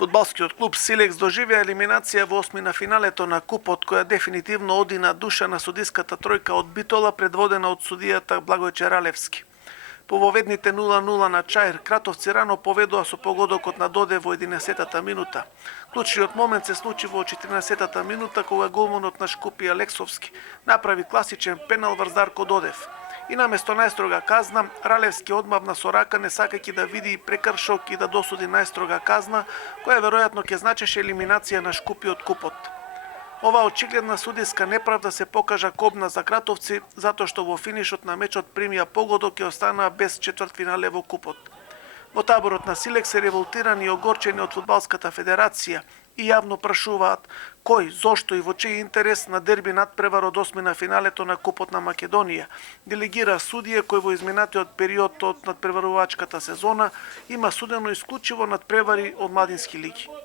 Фудбалскиот клуб Силекс доживеа елиминација во осмина финалето на купот, која дефинитивно оди на душа на судиската тројка од Битола, предводена од судијата Благој Чералевски. По воведните 0-0 на Чаир, кратовци рано поведоа со погодокот на Доде во 11-та минута. Клучниот момент се случи во 14-та минута, кога голманот на Шкупи Алексовски направи класичен пенал врз Дарко Додев. И наместо најстрога казна, Ралевски одмавна со рака, не сакајќи да види прекршок и да досуди најстрога казна, која веројатно ќе значеше елиминација на Шкупи од купот. Ова очигледна судиска неправда се покажа кобна за кратовци, затоа што во финишот на мечот примија погодок и останаа без четвртфинале во купот. Во таборот на Силекс се револтирани и огорчени од Фудбалската федерација и јавно прашуваат кој, зошто и во чеј интерес на дерби надпревар од осмина финалето на Купот на Македонија делегира судија кој во изминатиот период од надпреварувачката сезона има судено исклучиво надпревари од младински лиги.